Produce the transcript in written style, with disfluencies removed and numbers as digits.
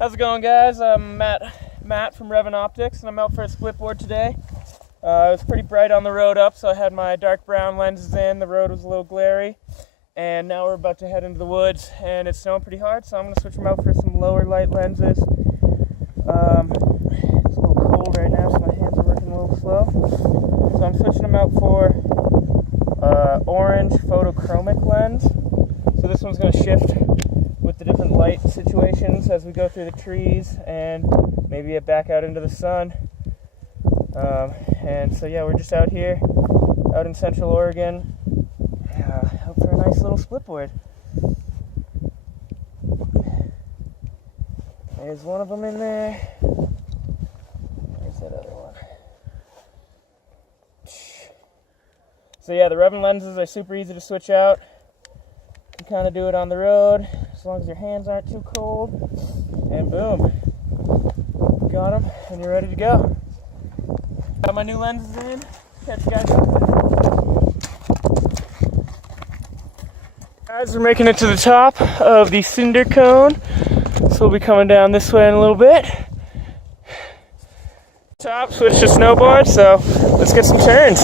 How's it going, guys? I'm Matt from Revant and I'm out for a split board today. It was pretty bright on the road up, so I had my dark brown lenses in. The road was a little glary, and now we're about to head into the woods, and it's snowing pretty hard, so I'm going to switch them out for some lower light lenses. It's a little cold right now, so my hands are working a little slow. So I'm switching them out for orange photochromic lens. So this one's going to shift with the different light situations as we go through the trees and maybe get back out into the sun. And so yeah, we're just out here, out in Central Oregon, out for a nice little split board. There's one of them in there. Where's that other one? So yeah, the Revant lenses are super easy to switch out. You can kind of do it on the road, as long as your hands aren't too cold. And boom, got them, and you're ready to go. Got my new lenses in. Catch you guys up. Guys, we're making it to the top of the cinder cone, so we'll be coming down this way in a little bit. Top, switch to snowboard, so let's get some turns.